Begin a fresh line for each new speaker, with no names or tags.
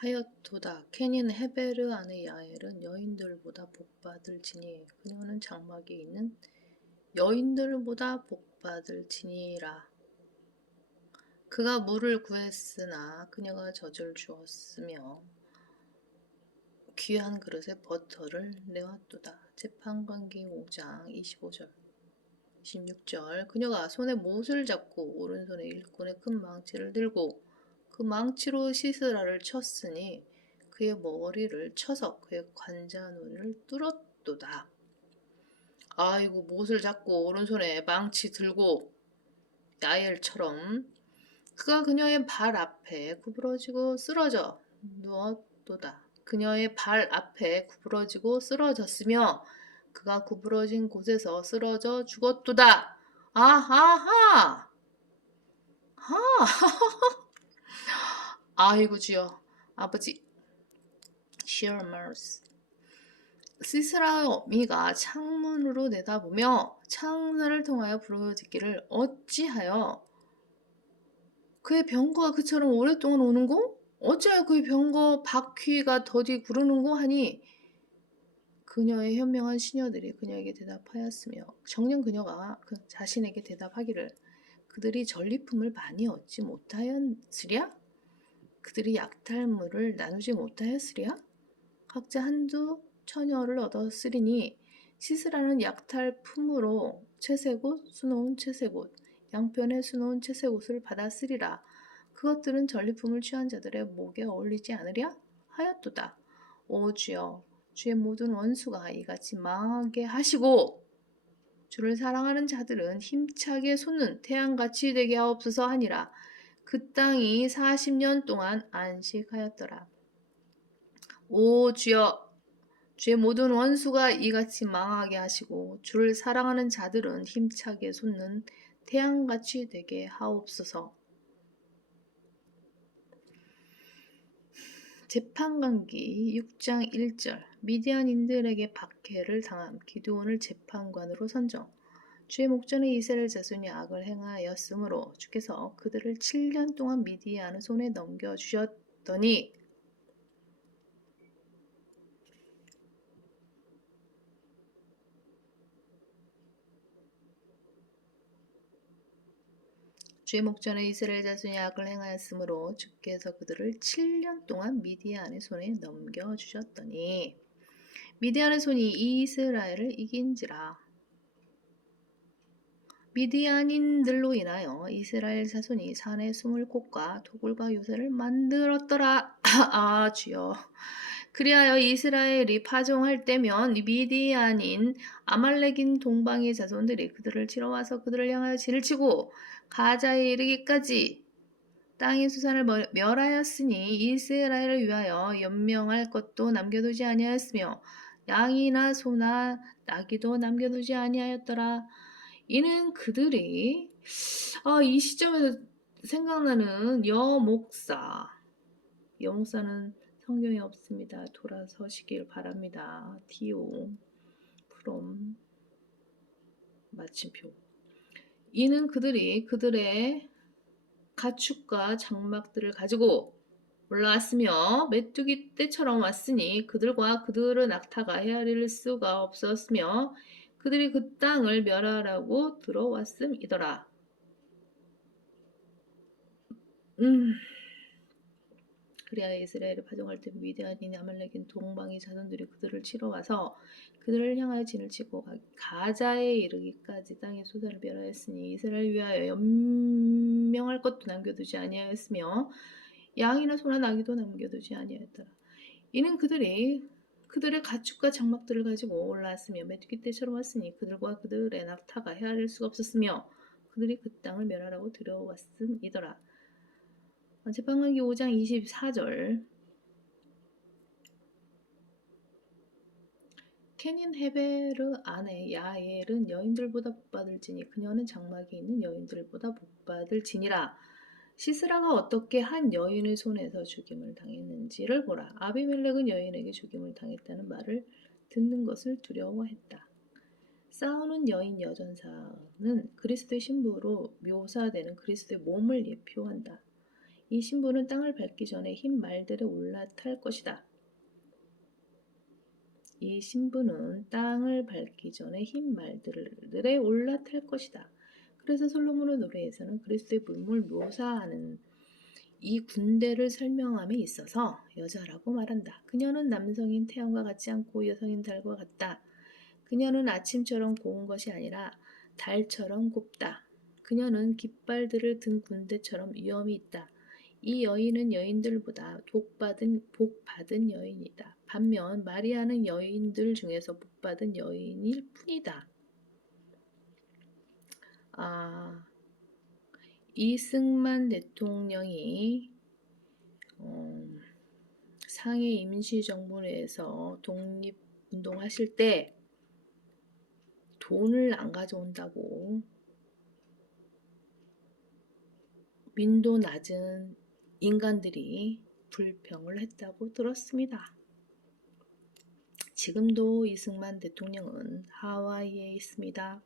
하여토다. 케닌 헤베르 아내 야엘은 여인들보다 복받을 지니 그녀는 장막에 있는 여인들보다 복받을 지니라. 그가 물을 구했으나 그녀가 젖을 주었으며 귀한 그릇에 버터를 내왔도다. 재판관기 5장 25절 16절. 그녀가 손에 못을 잡고 오른손에 일꾼의 큰 망치를 들고 그 망치로 시스라를 쳤으니 그의 머리를 쳐서 그의 관자놀이를 뚫었도다. 아이고 못을 잡고 오른손에 망치 들고 야엘처럼 그가 그녀의 발 앞에 구부러지고 쓰러져 누웠도다. 그녀의 발 앞에 구부러지고 쓰러졌으며 그가 구부러진 곳에서 쓰러져 죽었도다. 아하하! 하! 아이고 주여. 아버지. Share mercy. 시스라의 어미가 창문으로 내다보며 창문을 통하여 부르짖기를 어찌하여? 그의 병거가 그처럼 오랫동안 오는고? 어찌하여 그의 병거 바퀴가 더디 구르는고 하니? 그녀의 현명한 시녀들이 그녀에게 대답하였으며 정녕 그녀가 그 자신에게 대답하기를 그들이 전리품을 많이 얻지 못하였으랴? 그들이 약탈물을 나누지 못하였으랴? 각자 한두 처녀를 얻었으리니 시스라는 약탈 품으로 채색옷, 수놓은 채색옷, 양편에 수놓은 채색옷을 받았으리라. 그것들은 전리품을 취한 자들의 목에 어울리지 않으랴? 하였도다. 오 주여, 주의 모든 원수가 이같이 망하게 하시고 주를 사랑하는 자들은 힘차게 솟는 태양같이 되게 하옵소서 하니라. 그 땅이 40년 동안 안식하였더라. 오 주여 주의 모든 원수가 이같이 망하게 하시고 주를 사랑하는 자들은 힘차게 솟는 태양같이 되게 하옵소서. 재판관기 6장 1절 미디안인들에게 박해를 당함 기드온을 재판관으로 선정 주의 목전에 이스라엘 자손이 악을 행하였으므로 주께서 그들을 7년 동안 미디안의 손에 넘겨 주셨더니 주의 목전에 이스라엘 자손이 악을 행하였으므로 주께서 그들을 7년 동안 미디안의 손에 넘겨 주셨더니 미디안의 손이 이스라엘을 이긴지라 미디안인들로 인하여 이스라엘 자손이 산에 숨을 곳과 도굴과 요새를 만들었더라. 아 주여. 그리하여 이스라엘이 파종할 때면 미디안인 아말렉인 동방의 자손들이 그들을 치러 와서 그들을 향하여 진을 치고 가자에 이르기까지 땅의 수산을 멸하였으니 이스라엘을 위하여 연명할 것도 남겨두지 아니하였으며 양이나 소나 나귀도 남겨두지 아니하였더라. 이는 그들이 아, 이 시점에서 생각나는 여목사 여목사는 성경에 없습니다. 돌아서시길 바랍니다. 디오 프롬 마침표 이는 그들이 그들의 가축과 장막들을 가지고 올라왔으며 메뚜기 때처럼 왔으니 그들과 그들의 낙타가 헤아릴 수가 없었으며 그들이 그 땅을 멸하라고 들어왔음이더라. 음. 그리하 이스라엘을 파종할 때 미디안인 아말렉인 동방의 자손들이 그들을 치러 와서 그들을 향하여 진을 치고 가자에 이르기까지 땅의 소사를 멸하였으니 이스라엘 위하여 연명할 것도 남겨두지 아니하였으며 양이나 소나 나귀도 남겨두지 아니하였더라. 이는 그들이 그들의 가축과 장막들을 가지고 올라왔으며 메뚜기 때처럼 왔으니 그들과 그들의 낙타가 헤아릴 수가 없었으며 그들이 그 땅을 멸하라고 들여왔음이더라. 재판관기 5장 24절 케닌 헤베르 아내 야엘은 여인들보다 복받을지니 그녀는 장막에 있는 여인들보다 복받을지니라. 시스라가 어떻게 한 여인의 손에서 죽임을 당했는지를 보라. 아비멜렉은 여인에게 죽임을 당했다는 말을 듣는 것을 두려워했다. 싸우는 여인 여전사는 그리스도의 신부로 묘사되는 그리스도의 몸을 예표한다. 이 신부는 땅을 밟기 전에 흰 말들에 올라탈 것이다. 이 신부는 땅을 밟기 전에 흰 말들에 올라탈 것이다. 그래서 솔로몬의 노래에서는 그리스도의 물물 묘사하는 이 군대를 설명함에 있어서 여자라고 말한다. 그녀는 남성인 태양과 같지 않고 여성인 달과 같다. 그녀는 아침처럼 고운 것이 아니라 달처럼 곱다. 그녀는 깃발들을 든 군대처럼 위엄이 있다. 이 여인은 여인들보다 복받은, 복받은 여인이다. 반면 마리아는 여인들 중에서 복받은 여인일 뿐이다. 아, 이승만 대통령이 어, 상해 임시정부 내에서 독립운동 하실 때 돈을 안 가져온다고 민도 낮은 인간들이 불평을 했다고 들었습니다. 지금도 이승만 대통령은 하와이에 있습니다.